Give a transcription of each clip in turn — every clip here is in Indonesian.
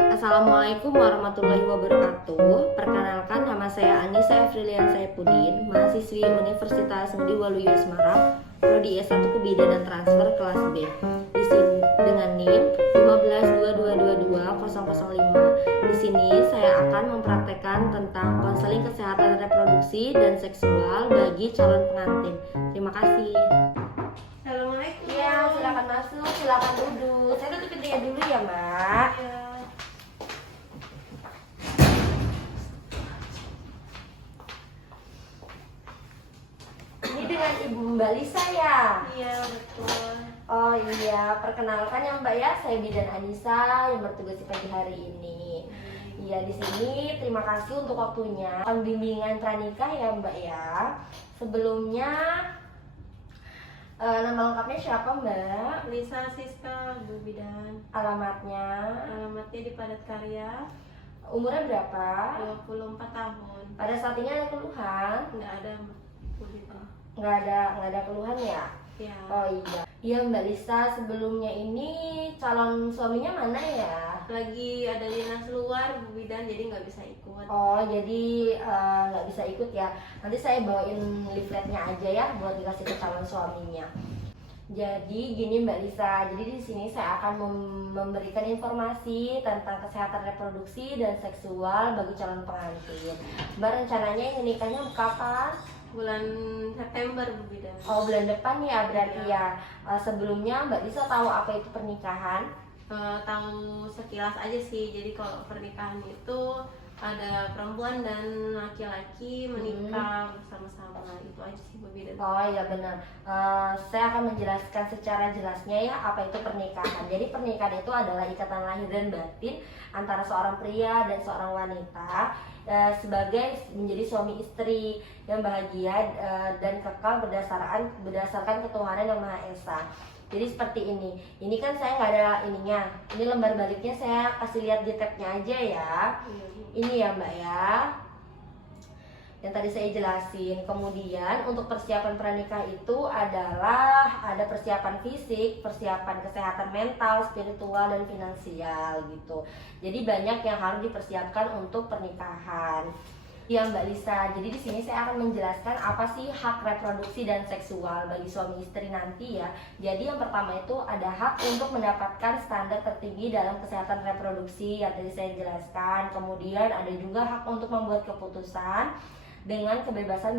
Assalamualaikum warahmatullahi wabarakatuh. Perkenalkan, nama saya Anissa Efrilian Saipudin, mahasiswi Universitas Ngudi Waluyo Semarang, prodi S1 Kebidan dan Transfer kelas B. Di sini dengan NIM 152222005. Di sini saya akan mempraktekkan tentang konseling kesehatan reproduksi dan seksual bagi calon pengantin. Terima kasih. Assalamualaikum. Iya, silakan masuk, silakan duduk. Saya tutup pintunya dulu ya, Mbak. Ya. Ini dengan Ibu Mbak Lisa ya? Iya, betul. Oh iya, perkenalkan ya Mbak ya, saya Bidan Anissa yang bertugas di pagi hari ini. Iya, di sini terima kasih untuk waktunya. Pembimbingan pranikah ya Mbak ya. Sebelumnya nama lengkapnya siapa Mbak? Lisa Siska Bu Bidan. Alamatnya? Alamatnya di Padat Karya, Umurnya berapa? 24 tahun. Pada saat ini ada keluhan? Nggak ada Bu Bidan. Nggak ada keluhan ya? Ya. Oh iya. Iya Mbak Lisa, sebelumnya ini calon suaminya mana ya? Lagi ada dinas luar Bu Bidan, jadi nggak bisa ikut. Oh, jadi nggak bisa ikut ya. Nanti saya bawain leafletnya aja ya buat dikasih ke calon suaminya. Jadi gini Mbak Lisa, jadi di sini saya akan memberikan informasi tentang kesehatan reproduksi dan seksual bagi calon pengantin. Mbak rencananya ingin nikahnya kapan? Bulan September Bu Bidan. Oh, bulan depan ya berarti ya. Sebelumnya Mbak Lisa tahu apa itu pernikahan? Tahu sekilas aja sih. Jadi kalau pernikahan itu ada perempuan dan laki-laki menikah bersama-sama, itu aja sih Bu Bidan. Oh iya benar. Saya akan menjelaskan secara jelasnya ya apa itu pernikahan. Jadi pernikahan itu adalah ikatan lahir dan batin antara seorang pria dan seorang wanita sebagai menjadi suami istri yang bahagia dan kekal berdasarkan ketuhanan yang Maha Esa. Jadi seperti ini. Ini kan saya nggak ada ininya. Ini lembar baliknya saya kasih lihat di tabnya aja ya. Iya, Bu. Ini ya Mbak ya, yang tadi saya jelasin. Kemudian untuk persiapan pranikah itu adalah ada persiapan fisik, persiapan kesehatan mental, spiritual, dan finansial gitu. Jadi banyak yang harus dipersiapkan untuk pernikahan. Ya Mbak Lisa, jadi di sini saya akan menjelaskan apa sih hak reproduksi dan seksual bagi suami istri nanti ya. Jadi yang pertama itu ada hak untuk mendapatkan standar tertinggi dalam kesehatan reproduksi yang tadi saya jelaskan. Kemudian ada juga hak untuk membuat keputusan dengan kebebasan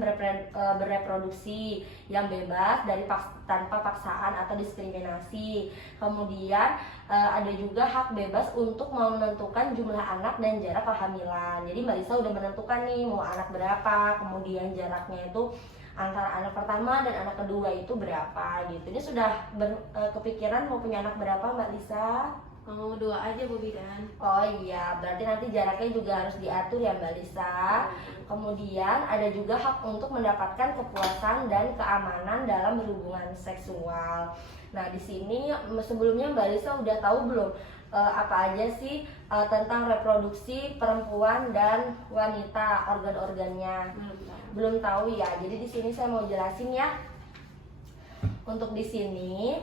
bereproduksi yang bebas dari tanpa paksaan atau diskriminasi. Kemudian ada juga hak bebas untuk menentukan jumlah anak dan jarak kehamilan. Jadi Mbak Lisa udah menentukan nih mau anak berapa, kemudian jaraknya itu antara anak pertama dan anak kedua itu berapa gitu. Ini sudah kepikiran mau punya anak berapa Mbak Lisa? Mau 2 aja Bu Bidan. Oh iya, berarti nanti jaraknya juga harus diatur ya Mbak Lisa. Kemudian ada juga hak untuk mendapatkan kepuasan dan keamanan dalam berhubungan seksual. Nah di sini sebelumnya Mbak Lisa udah tahu belum apa aja sih tentang reproduksi perempuan dan wanita, organ-organnya? Belum tahu ya. Jadi di sini saya mau jelasin ya. Untuk di sini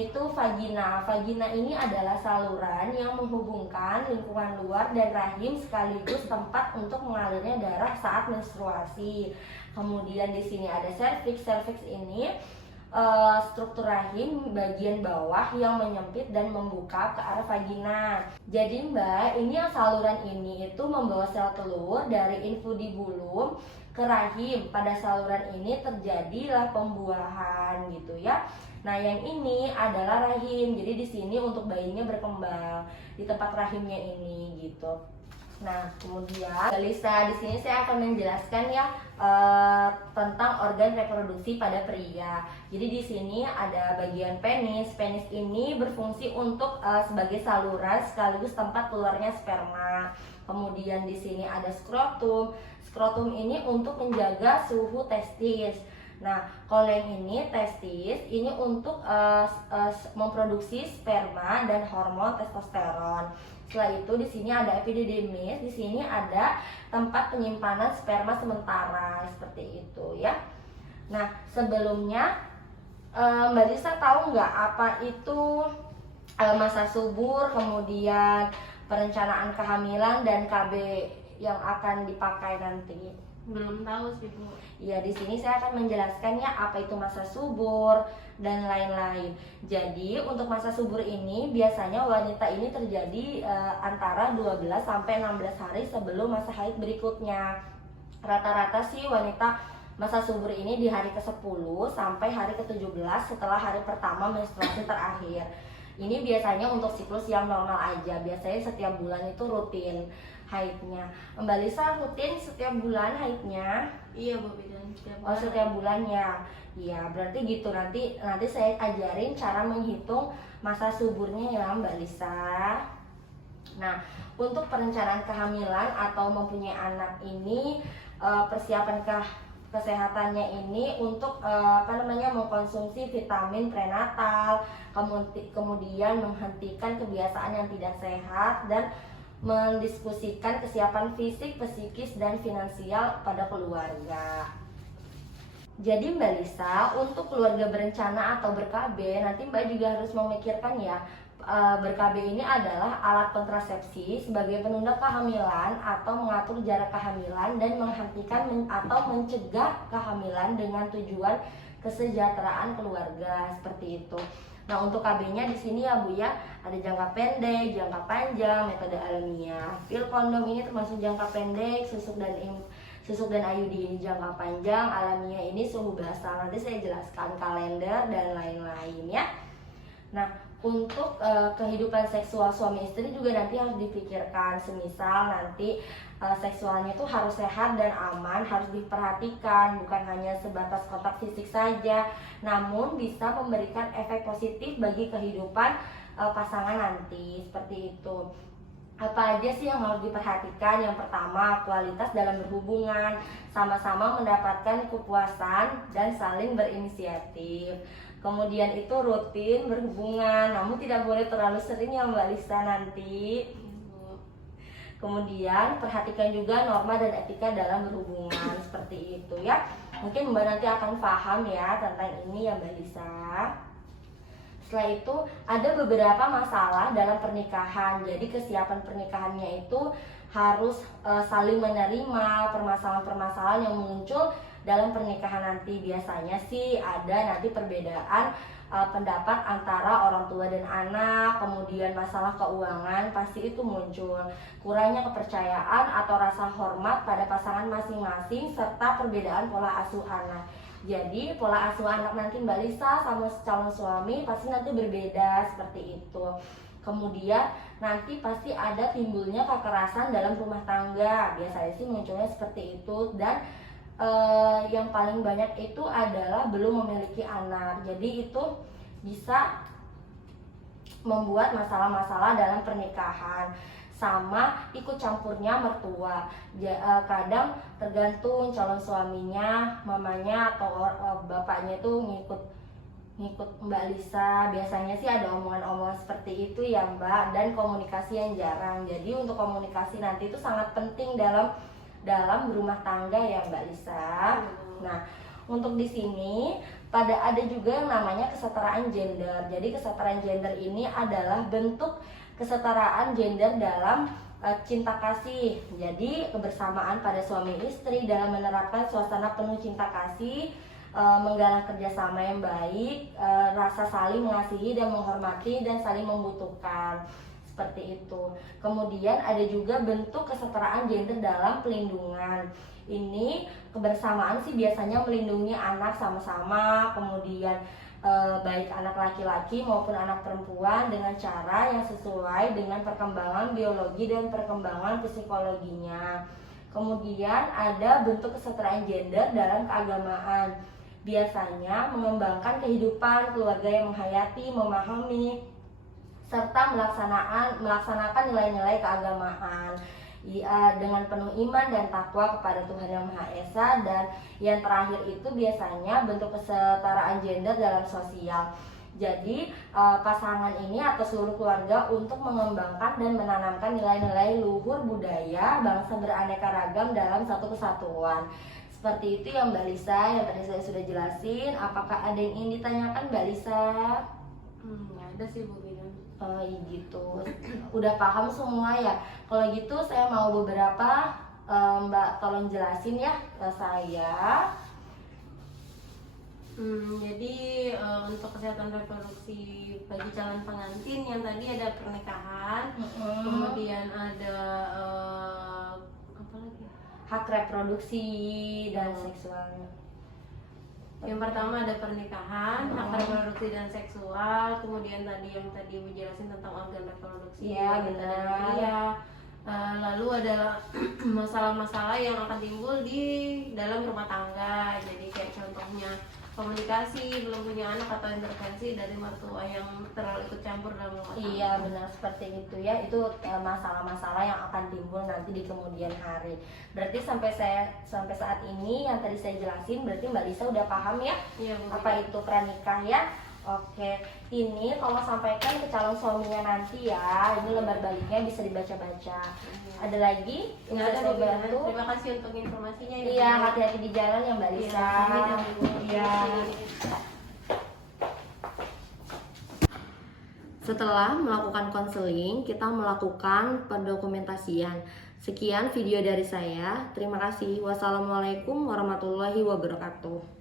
itu vagina. Vagina ini adalah saluran yang menghubungkan lingkungan luar dan rahim sekaligus tempat untuk mengalirnya darah saat menstruasi. Kemudian di sini ada serviks. Serviks ini struktur rahim bagian bawah yang menyempit dan membuka ke arah vagina. Jadi Mbak, ini yang saluran ini itu membawa sel telur dari infundibulum ke rahim. Pada saluran ini terjadilah pembuahan gitu ya. Nah, yang ini adalah rahim. Jadi di sini untuk bayinya berkembang di tempat rahimnya ini gitu. Nah, kemudian Lisa di sini saya akan menjelaskan ya tentang organ reproduksi pada pria. Jadi di sini ada bagian penis. Penis ini berfungsi untuk sebagai saluran sekaligus tempat keluarnya sperma. Kemudian di sini ada skrotum. Skrotum ini untuk menjaga suhu testis. Nah, kalau yang ini testis, ini untuk memproduksi sperma dan hormon testosteron. Setelah itu di sini ada epididymis, di sini ada tempat penyimpanan sperma sementara seperti itu ya. Nah, sebelumnya Mbak Lisa tahu nggak apa itu masa subur, kemudian perencanaan kehamilan dan KB yang akan dipakai nanti. Belum tahu sih Bu. Ya, di sini saya akan menjelaskan ya apa itu masa subur dan lain-lain. Jadi, untuk masa subur ini biasanya wanita ini terjadi antara 12 sampai 16 hari sebelum masa haid berikutnya. Rata-rata sih wanita masa subur ini di hari ke-10 sampai hari ke-17 setelah hari pertama menstruasi terakhir. Ini biasanya untuk siklus yang normal aja. Biasanya setiap bulan itu rutin haidnya. Mbak Lisa rutin setiap bulan haidnya? Iya Bu, bidan setiap Oh, setiap bulannya. Iya, berarti gitu. Nanti saya ajarin cara menghitung masa suburnya ya Mbak Lisa. Nah, untuk perencanaan kehamilan atau mempunyai anak ini persiapan kesehatannya ini untuk mengkonsumsi vitamin prenatal, kemudian menghentikan kebiasaan yang tidak sehat dan mendiskusikan kesiapan fisik, psikis, dan finansial pada keluarga. Jadi Mbak Lisa, untuk keluarga berencana atau ber-KB, nanti Mbak juga harus memikirkan ya, ber-KB ini adalah alat kontrasepsi sebagai penunda kehamilan atau mengatur jarak kehamilan dan menghentikan atau mencegah kehamilan dengan tujuan kesejahteraan keluarga, seperti itu. Nah, untuk KB-nya di sini ya Bu ya, ada jangka pendek, jangka panjang, metode alamiah. Pil kondom ini termasuk jangka pendek, susuk dan IUD ini jangka panjang, alamiah ini suhu basal. Nanti saya jelaskan kalender dan lain-lain ya. Nah, untuk kehidupan seksual suami istri juga nanti harus dipikirkan. Semisal nanti seksualnya itu harus sehat dan aman, harus diperhatikan, bukan hanya sebatas kontak fisik saja, namun bisa memberikan efek positif bagi kehidupan pasangan nanti, seperti itu. Apa aja sih yang harus diperhatikan? Yang pertama, kualitas dalam berhubungan, sama-sama mendapatkan kepuasan dan saling berinisiatif. Kemudian itu rutin berhubungan, namun tidak boleh terlalu sering ya Mbak Lisa nanti. Kemudian perhatikan juga norma dan etika dalam berhubungan, seperti itu ya. Mungkin Mbak nanti akan paham ya tentang ini ya Mbak Lisa. Setelah itu ada beberapa masalah dalam pernikahan. Jadi kesiapan pernikahannya itu harus saling menerima permasalahan-permasalahan yang muncul dalam pernikahan nanti. Biasanya sih ada nanti perbedaan pendapat antara orang tua dan anak, kemudian masalah keuangan pasti itu muncul, kurangnya kepercayaan atau rasa hormat pada pasangan masing-masing, serta perbedaan pola asuh anak. Jadi pola asuh anak nanti Mbak Lisa sama calon suami pasti nanti berbeda, seperti itu. Kemudian nanti pasti ada timbulnya kekerasan dalam rumah tangga, biasanya sih munculnya seperti itu. Dan yang paling banyak itu adalah belum memiliki anak. Jadi itu bisa membuat masalah-masalah dalam pernikahan. Sama ikut campurnya mertua. Kadang tergantung calon suaminya, mamanya atau bapaknya itu ngikut Mbak Lisa. Biasanya sih ada omongan-omongan seperti itu ya Mbak, dan komunikasi yang jarang. Jadi untuk komunikasi nanti itu sangat penting dalam berumah tangga ya Mbak Lisa. Nah, untuk di sini ada juga yang namanya kesetaraan gender. Jadi kesetaraan gender ini adalah bentuk kesetaraan gender dalam cinta kasih. Jadi kebersamaan pada suami istri dalam menerapkan suasana penuh cinta kasih, menggalang kerjasama yang baik, rasa saling mengasihi dan menghormati dan saling membutuhkan, seperti itu. Kemudian ada juga bentuk kesetaraan gender dalam pelindungan. Ini kebersamaan sih biasanya melindungi anak sama-sama, kemudian baik anak laki-laki maupun anak perempuan dengan cara yang sesuai dengan perkembangan biologi dan perkembangan psikologinya. Kemudian ada bentuk kesetaraan gender dalam keagamaan. Biasanya mengembangkan kehidupan keluarga yang menghayati, memahami, serta melaksanakan nilai-nilai keagamaan dengan penuh iman dan takwa kepada Tuhan Yang Maha Esa. Dan yang terakhir itu biasanya bentuk kesetaraan gender dalam sosial. Jadi pasangan ini atau seluruh keluarga untuk mengembangkan dan menanamkan nilai-nilai luhur budaya bangsa beraneka ragam dalam satu kesatuan. Seperti itu ya Mbak Lisa, yang tadi saya sudah jelasin. Apakah ada yang ingin ditanyakan Mbak Lisa? Ada sih Bu Bidan. Gitu. Udah paham semua ya. Kalau gitu saya mau beberapa Mbak tolong jelasin ya ke saya. Jadi untuk kesehatan reproduksi bagi calon pengantin yang tadi ada pernikahan, kemudian ada apa lagi? Hak reproduksi dan seksualnya. Yang pertama ada pernikahan, hak reproduksi dan seksual, kemudian tadi yang tadi Ibu jelasin tentang organ reproduksi, Iya, wanita dan benar. pria. Lalu ada masalah-masalah yang akan timbul di dalam rumah tangga. Jadi kayak contohnya komunikasi, belum punya anak, atau intervensi dari mertua yang terlalu ikut campur dalam rumah tangga. Iya, benar seperti itu ya. Itu masalah-masalah yang akan timbul nanti di kemudian hari. Berarti sampai saat ini yang tadi saya jelasin, berarti Mbak Lisa udah paham ya Iya, Bu. apa itu pranikah ya. Oke, ini kalau sampaikan ke calon suaminya nanti ya, ini lembar baliknya bisa dibaca-baca. Ada lagi yang Nggak bisa ada, saya Bu. bantu? Terima kasih untuk informasinya. ya, Iya, Bu. hati-hati di jalan ya Mbak Iya, Lisa. pamit ya, Bu. Iya. Setelah melakukan konseling, kita melakukan pendokumentasian. Sekian video dari saya. Terima kasih. Wassalamualaikum warahmatullahi wabarakatuh.